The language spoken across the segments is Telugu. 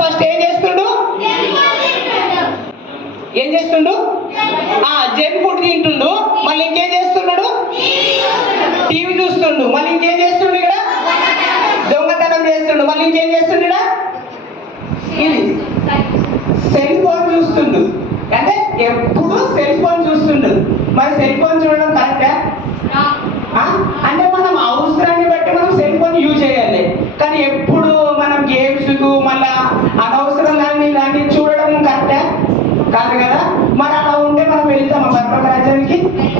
ఫస్ట్ ఏం చేస్తుండు? ఏం చేస్తుండు? ఆ జంక్ ఫుడ్ తింటుండు. మళ్ళీ ఇంకేం చేస్తున్నాడు? టీవీ చూస్తుండు. మళ్ళీ ఇంకేం చేస్తుండు ఇక్కడ? దొంగతనం చేస్తుండు. మళ్ళీ ఇంకేం చేస్తుండు ఇక్కడ? సెల్ ఫోన్ చూస్తుండు. అంటే ఎప్పుడు సెల్ ఫోన్ చూస్తుండు. మరి సెల్ ఫోన్ చూడడం కరెక్టా? అంటే మనం అవసరాన్ని బట్టి మనం సెల్ ఫోన్ యూజ్ చేయాలి. కానీ ఎప్పుడు మనం గేమ్స్ మళ్ళా అనవసరం దాన్ని దాన్ని చూడడం కరెక్టా కాదు కదా? మరి అలా ఉంటే మనం వెళ్తామా? పరలోక రాజ్యానికి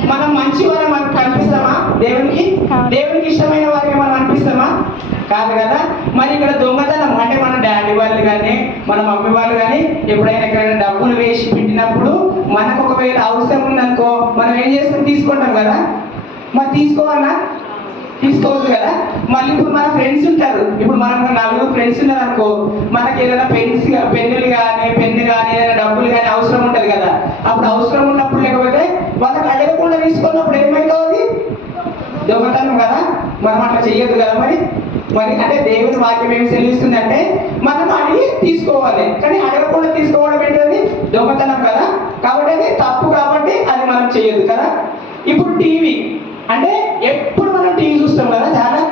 మనం మంచి వారు మనకు కనిపిస్తామా? దేవునికి? దేవునికి ఇష్టమైన వారికి మనం అనిపిస్తామా? కాదు కదా? మరి ఇక్కడ దొంగతనం అంటే మన డాడీ వాళ్ళు కానీ మన మమ్మీ వాళ్ళు కానీ ఎప్పుడైనా ఎక్కడైనా డబ్బులు వేసి పెట్టినప్పుడు మనకు ఒకవేళ అవసరం ఉందనుకో మనం ఏం చేస్తాం? తీసుకుంటాం కదా? మరి తీసుకోవాలన్నా తీసుకోవద్దు కదా? మళ్ళీ ఇప్పుడు మన ఫ్రెండ్స్ ఉంటారు. ఇప్పుడు మనం నలుగురు ఫ్రెండ్స్ ఉన్నారు అనుకో మనకి ఏదైనా పెన్స్ పెన్నులు కానీ పెన్ను కానీ ఏదైనా డబ్బులు కానీ అవసరం ఉంటుంది కదా? అప్పుడు అవసరం ఉన్నప్పుడు లేకపోతే వాళ్ళకి అడగకుండా తీసుకున్నప్పుడు ఏమైతుంది? దొంగతనం కదా? మనం అట్లా చెయ్యొద్దు కదా మరి? మరి అంటే దేవుని వాక్యం ఏమి అంటే మనం అడిగి తీసుకోవాలి. కానీ అడగకుండా తీసుకోవడం ఏంటది? దొంగతనం కదా? కాబట్టి అది తప్పు కాబట్టి అది మనం చెయ్యొద్దు కదా? ఇప్పుడు టీవీ. అంటే ఎప్పుడు మనం టీవీ చూస్తాం కదా చాలా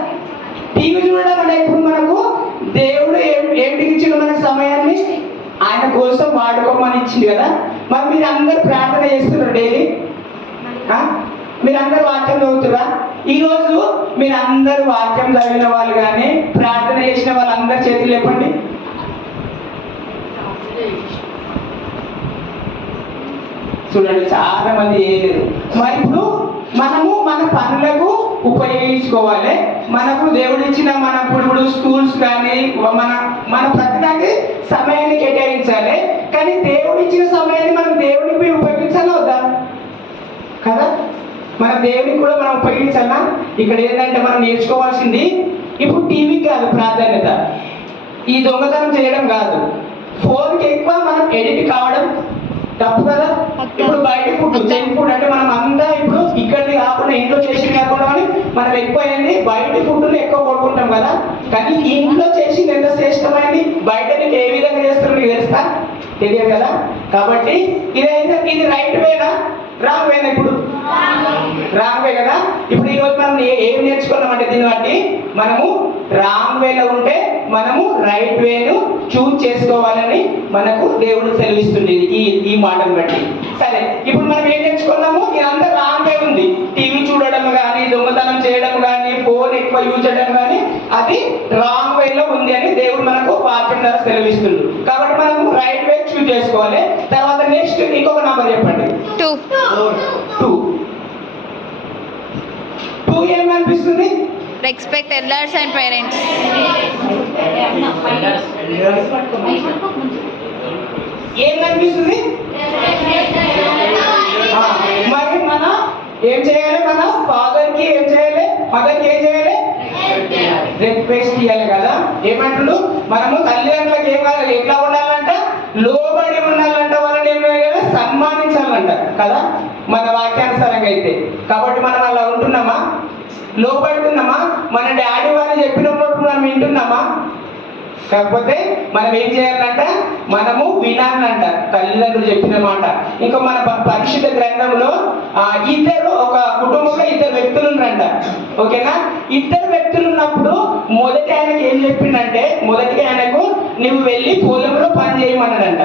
టీవీ చూడడం అంటే ఇప్పుడు మనకు దేవుడు ఏం ఏంటికి ఇచ్చిన మనకు సమయాన్ని ఆయన కోసం వాడుకోమని ఇచ్చింది కదా. మరి మీరు అందరు ప్రార్థన చేస్తున్నారు డైలీ? మీరందరూ వాక్యం చదువుతురా ఈరోజు మీరందరూ వాక్యం చదివిన వాళ్ళు కానీ ప్రార్థన చేసిన వాళ్ళందరి చేతులు లేపండి. చూడండి చాలా మంది చేయలేరు మరి ఇప్పుడు మనము మన పనులకు ఉపయోగించుకోవాలి. మనకు దేవుడు ఇచ్చిన మన ఇప్పుడు స్కూల్స్ కానీ మన మన ప్రతిదానికి సమయాన్ని కేటాయించాలి. కానీ దేవుడు ఇచ్చిన సమయాన్ని మనం దేవునికి ఉపయోగించాలి వద్దా? కదా? మన దేవునికి కూడా మనం ఉపయోగించాలా? ఇక్కడ ఏంటంటే మనం నేర్చుకోవాల్సింది ఇప్పుడు టీవీకి కాదు ప్రాధాన్యత. ఈ దొంగతనం చేయడం కాదు. ఫోన్కి ఎక్కువ మనం ఎడిట్ కావడం తప్పు కదా? ఇప్పుడు బయట ఫుడ్ జంక్ ఫుడ్ అంటే మనం అంతా ఇప్పుడు కాకుండా ఇంట్లో చేసి కాకుండా అని మనం ఎక్కువైంది బయట ఫుడ్ని ఎక్కువ కొడుకుంటాం కదా. కానీ ఇంట్లో చేసింది ఎంత శ్రేష్టమైంది? బయట నీకు ఏ విధంగా చేస్తారో నీకు తెలుస్తా తెలియదు కదా? కాబట్టి ఇదైతే ఇది రైట్ వేనా రాంగ్ వేనా ఇప్పుడు? రాంగ్ వే కదా? మనం ఏ- ఏం నేర్చుకున్నాం అంటే దీన్ని బట్టి? మనము రాంగ్ వేలో ఉంటే మనము రైట్ వేను చూజ్ చేసుకోవాలని మనకు దేవుడు సెలవిస్తుంది ఈ ఈ మాటను బట్టి. సరే ఇప్పుడు మనం ఏం నేర్చుకున్నాము? ఇదంతా రాంగ్ వే ఉంది. టీవీ చూడడం కానీ దొంగతనం చేయడం కానీ ఫోన్ ఎక్కువ యూజ్ చేయడం కానీ అది రాంగ్ వేలో ఉంది అని దేవుడు మనకు వాక్యం ద్వారా సెలవిస్తుంది. కాబట్టి మనము రైట్ వే చూజ్ చేసుకోవాలి. తర్వాత నెక్స్ట్ ఇంకొక నంబర్ చెప్పండి. టూ టూ ఏమనిపిస్తుంది రెస్పెక్ట్ ఎల్డర్స్ అండ్ పేరెంట్స్ ఏమనిపిస్తుంది మరి మన ఏం చేయాలి? మన ఫాదర్కి ఏం చేయాలి? మదర్కి ఏం చేయాలి? రిక్వెస్ట్ చేయాలి కదా. ఏమంటుండు? మనము తల్లిదండ్రులకు ఏం కాదు ఎట్లా ఉండాలంట? లోబడి సన్మానించాలంట కదా? మన వాక్యానుసారంగా అయితే కాబట్టి మనం అలా ఉంటున్నామా? లోపడుతున్నామా? మన డాడీ వాళ్ళు చెప్పినప్పుడు మనం వింటున్నామా? కాకపోతే మనం ఏం చేయాలంట? మనము వినాలంట. తల్లిదండ్రులు చెప్పిన మాట. ఇంకా మన పరిశుద్ధ గ్రంథంలో ఆ, ఇద్దరు ఒక కుటుంబంలో ఇద్దరు వ్యక్తులు ఉన్నారంట. ఓకేనా? ఇద్దరు వ్యక్తులు ఉన్నప్పుడు మొదటి ఆయనకు ఏం చెప్పిండంటే మొదటి ఆయనకు నువ్వు వెళ్ళి పొలంలో పని చేయమన్నాడంట.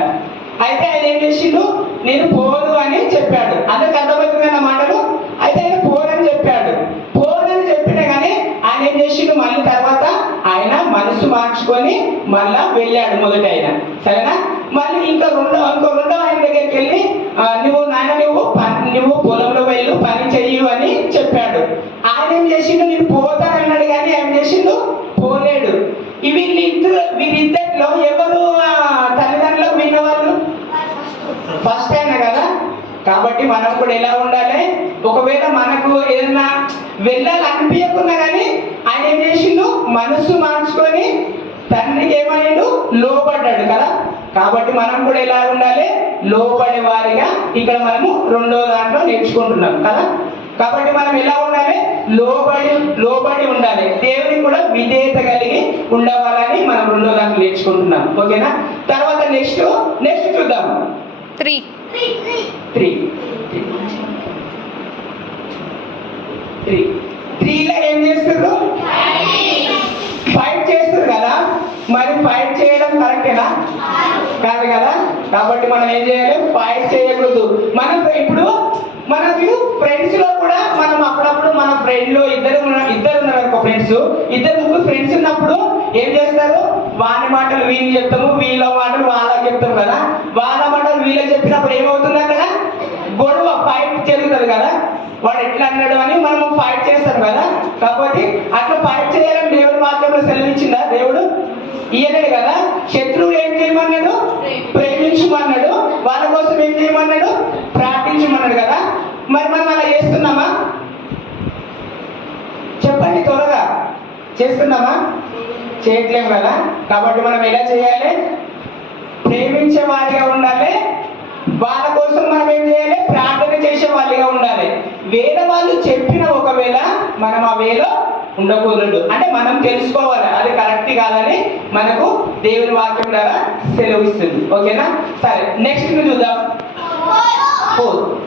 అయితే ఆయన ఏం చేసిండు? నేను పోను అని చెప్పాడు. అందరికి అర్థమవుతుందన్న మాటలు? అయితే ఆయన పోనని చెప్పాడు. పోనని చెప్పినా కానీ ఆయన ఏం చేసిండు? మళ్ళీ తర్వాత ఆయన మనసు మార్చుకొని మళ్ళా వెళ్ళాడు మొదట ఆయన. సరేనా? మళ్ళీ ఇంకా రెండో ఇంకో రెండో ఆయన దగ్గరికి వెళ్ళి నువ్వు నాయన నువ్వు పని నువ్వు పొలంలో వెళ్ళు పని చెయ్యు అని చెప్పాడు. ఆయన ఏం చేసిండు? నేను పోతానన్నాడు కానీ ఆయన చేసిండు? పోలేడు. వీళ్ళిద్దరు వీరిద్దరిలో ఎవరు ఫస్ట్ అయినా కదా? కాబట్టి మనం కూడా ఎలా ఉండాలి? ఒకవేళ మనకు ఏదైనా వెళ్ళాలనిపించకుండా కానీ ఆయన ఏం చేసిండు? మనసు మార్చుకొని తండ్రికి ఏమైండు లోపడ్డాడు కదా? కాబట్టి మనం కూడా ఎలా ఉండాలి? లోపడే వారిగా ఇక్కడ మనము రెండో దాంట్లో నేర్చుకుంటున్నాం కదా? కాబట్టి మనం ఎలా ఉండాలి? లోబడి లోబడి ఉండాలి. దేవుని కూడా విధేయత కలిగి ఉండవాలని మనం రెండో దాంట్లో నేర్చుకుంటున్నాం. ఓకేనా? తర్వాత నెక్స్ట్ నెక్స్ట్ చూద్దాం. త్రీ త్రీ త్రీ త్రీలో ఏం చేస్తారు ఫైట్ చేస్తారు కదా? మరి ఫైట్ చేయడం కరెక్టేనా కాదు కదా? కాబట్టి మనం ఏం చేయాలి? ఫైట్ చేయకూడదు. మనం ఇప్పుడు మనకి ఫ్రెండ్స్లో కూడా మనం అప్పుడప్పుడు మన ఫ్రెండ్లో ఇద్దరు ఇద్దరు ఉన్నారు ఒక ఫ్రెండ్స్ ఇద్దరు ముగ్గురు ఫ్రెండ్స్ ఉన్నప్పుడు ఏం చేస్తారు? వాని మాటలు వీళ్ళు చెప్తాము వీళ్ళ మాటలు వాళ్ళకి చెప్తాం కదా? వాళ్ళ వీళ్ళకి చెప్పినప్పుడు ఏమవుతుంది అక్కడ? గొడవ ఫైట్ జరుగుతుంది కదా? వాడు ఎట్లా అన్నాడు అని మనం ఫైట్ చేస్తాం కదా? కాబట్టి అట్లా ఫైట్ చేయాలని దేవుడు మాత్రమే సెలవిచ్చిందా? దేవుడు ఇయ్యలేడు కదా? శత్రువు ఏం చేయమన్నాడు? ప్రేమించమన్నాడు. వాళ్ళ కోసం ఏం చేయమన్నాడు? ప్రార్థించమన్నాడు కదా? మరి మనం అలా చేస్తున్నామా? చెప్పండి త్వరగా. చేస్తున్నామా? చేయట్లేం కదా? కాబట్టి మనం ఎలా చేయాలి? ప్రేమించే వారిగా ఉండాలి. వాళ్ళ కోసం మనం ఏం చేయాలి? ప్రార్థన చేసే వాళ్ళుగా ఉండాలి. వేరే వాళ్ళు చెప్పిన ఒకవేళ మనం ఆ వేలో ఉండకూడదు. అంటే మనం తెలుసుకోవాలి. అది కరెక్ట్ కాదని మనకు దేవుని వాక్యం ద్వారా సెలవిస్తుంది. ఓకేనా? సరే నెక్స్ట్ చూద్దాం. ఫోర్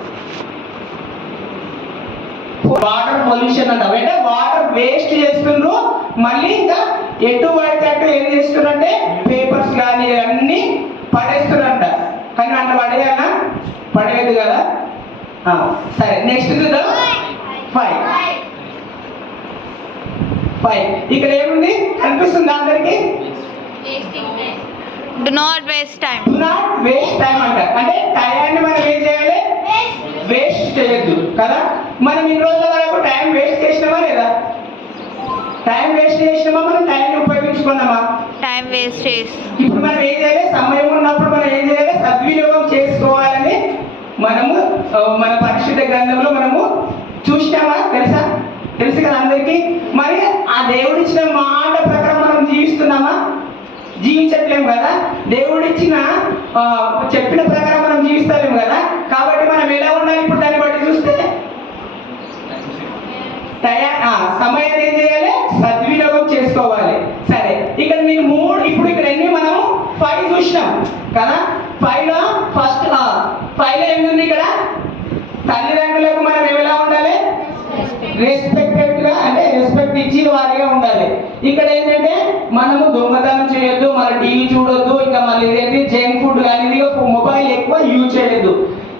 వాటర్ పొల్యూషన్ అంటాం. అంటే వాటర్ వేస్ట్ చేస్తుండ్రు. మళ్ళీ ఇంకా ఎటు పడితే అటు ఏం చేస్తున్నారంటే పేపర్స్ కానీ అన్ని పడేస్తున్నారంట కానీ అంత పడేయాలా? పడేయదు కదా? ఆ, సరే నెక్స్ట్ చూద్దాం ఫైవ్ ఫైవ్ ఇక్కడ ఏముంది? కనిపిస్తుంది అందరికి? Do not waste time do not waste time అంట. అంటే టైంని మనం ఏం చేయాలి? వేస్ట్ చేయొద్దు కదా? మనం ఇన్ని రోజుల వరకు టైం వేస్ట్ చేసినామా లేదా? టైం వేస్ట్ చేసినామా మనం టైంని ఉపయోగించుకున్నామా? టైం వేస్ట్ చేసి. ఇప్పుడు మనం ఏం చేయాలి? సమయం ఉన్నప్పుడు మనం ఏం చేయాలి? సద్వినియోగం చేసుకోవాలని మనము మన పరిశుద్ధ గ్రంథంలో మనము చూసినామా? తెలుసా? తెలుసు కదా అందరికీ? మరి ఆ దేవుడిచ్చిన మాట ప్రకారం మనం జీవిస్తున్నామా? జీవించట్లేము కదా? దేవుడిచ్చిన చెప్పిన ప్రకారం మనం జీవిస్తలేము కదా? కాబట్టి మనం ఎలా ఉండాలి? ఇప్పుడు దాన్ని బట్టి చూస్తే తయా సమయం సమయాన్ని ఏం చేయాలి? సద్వినియోగం చేసుకోవాలి. సరే ఇక్కడ నేను మూడు ఇప్పుడు ఇక్కడ ఎన్ని మనం ఫైవ్ చూసినాం కదా? ఫైవ్లో ఫస్ట్ ఫైవ్లో ఇక్కడ? తల్లిదండ్రులకు మనం ఎలా ఉండాలి? రెస్ట్. పిచ్చి వారిగా ఉండాలి. ఇక్కడ ఏంటంటే మనము దొంగతనం చేయొద్దు మన టీవీ చూడొద్దు ఇంకా మళ్ళీ ఏంటి జంక్ ఫుడ్ కానీ మొబైల్ ఎక్కువ యూజ్ చేయొద్దు.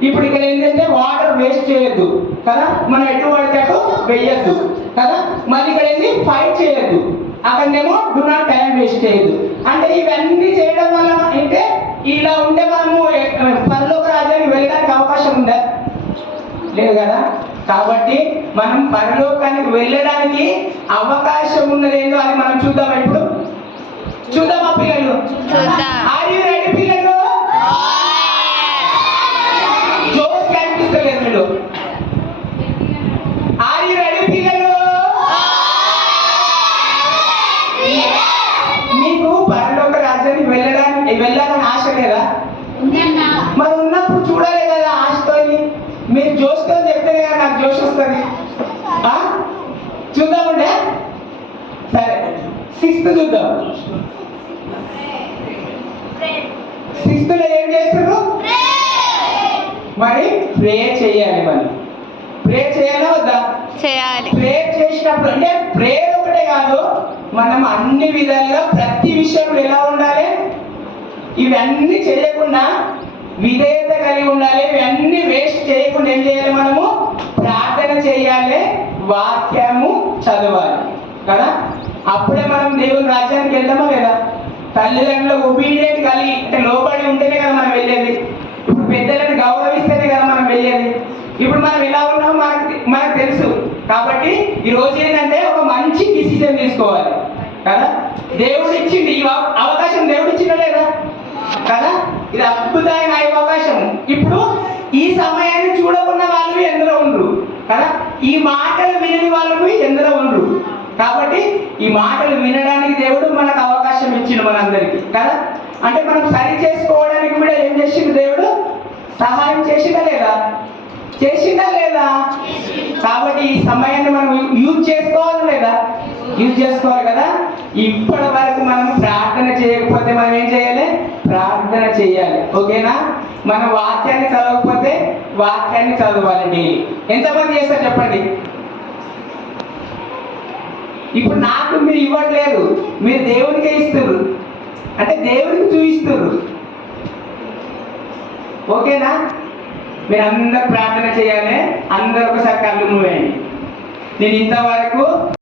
ఇప్పుడు ఇక్కడ ఏంటంటే వాటర్ వేస్ట్ చేయొద్దు కదా? మనం ఎటు పడితే అటు వెయ్యద్దు కదా? మళ్ళీ ఇక్కడ ఏంటి ఫైట్ చేయొద్దు. అక్కడనేమో డు నాట్ టైం వేస్ట్ చేయొద్దు. అంటే ఇవన్నీ చేయడం వల్ల అంటే ఇలా ఉంటే మనము పరలోక రాజ్యానికి వెళ్ళడానికి అవకాశం ఉందా? లేదు కదా? కాబట్టి మనం పరలోకానికి వెళ్ళడానికి అవకాశం ఉన్నది ఏందో అని మనం చూద్దాం ఇప్పుడు? చూద్దామా పిల్లలు? చూద్దాం. ఆర్ యు రెడీ పిల్లలు? జోస్ కనిపిస్తలేదు మీరు ఆర్ యు రెడీ పిల్లలు? మీకు పరలోక రాజ్యానికి వెళ్ళడానికి వెళ్ళాలని ఆశ లేదా? మరి ఉన్నప్పుడు చూడాలి కదా ఆశతోని మీరు జోష్తో చెప్తే కదా నాకు జోష్ వస్తుంది? చూద్దామంటే సరే. సిక్స్త్ చూద్దాం. సిక్స్త్లో ఏం చేస్తారు మరి ప్రే చేయాలి మనం ప్రే చేయాలా వద్దా? చేయాలి. ప్రేయర్ చేసినప్పుడు అంటే ప్రేయర్ ఒకటే కాదు మనం అన్ని విధాలుగా ప్రతి విషయంలో ఎలా ఉండాలి? ఇవన్నీ చేయకుండా విధేయత కలిగి ఉండాలి. ఇవన్నీ వేస్ట్ చేయకుండా ఏం చేయాలి మనము? ప్రార్థన చేయాలి. వాక్యము చదవాలి. కదా? అప్పుడే మనం దేవుని రాజ్యానికి వెళ్దామా లేదా? తల్లిదండ్రులకు ఒబీడియంట్ కలిగి అంటే లోబడి ఉంటేనే కదా మనం వెళ్ళేది. ఇప్పుడు పెద్దలను గౌరవిస్తేనే కదా మనం వెళ్ళేది. ఇప్పుడు మనం ఎలా ఉన్నామో మనకు మనకు తెలుసు. కాబట్టి ఈ రోజు ఏంటంటే ఒక మంచి డిసిజన్ తీసుకోవాలి. కదా? దేవుడు ఇచ్చింది ఈ అవకాశం దేవుడు ఇచ్చిందా లేదా? కదా? ఇది అద్భుతమైన అవకాశం ఇప్పుడు ఈ సమయాన్ని చూడకున్న వాళ్ళు ఎందరో ఉండరు కదా? ఈ మాటలు వినని వాళ్ళు ఎందరో ఉండరు. కాబట్టి ఈ మాటలు వినడానికి దేవుడు మనకు అవకాశం ఇచ్చిండు మనందరికీ కదా? అంటే మనం సరి చేసుకోవడానికి కూడా ఏం చేసిండు దేవుడు? సహాయం చేసిందా లేదా? చేసిందా లేదా? కాబట్టి ఈ సమయాన్ని మనం యూజ్ చేసుకోవాలి లేదా? యూజ్ చేసుకోవాలి కదా. ఇప్పటి వరకు మనం ప్రార్థన చేయకపోతే మనం ఏం చేయాలి? ప్రార్థన చేయాలి. ఓకేనా? మన వాక్యాన్ని చదవకపోతే వాక్యాన్ని చదవాలి డైలీ ఎంతమంది చేస్తారు చెప్పండి? ఇప్పుడు నాకు మీరు ఇవ్వట్లేదు. మీరు దేవునికే ఇస్తున్నారు. అంటే దేవుడికి చూపిస్తున్నారు. ఓకేనా? మీరు అందరు ప్రార్థన చేయాలి. అందరు ఒకసారి కళ్ళు మూవేయండి నేను ఇంతవరకు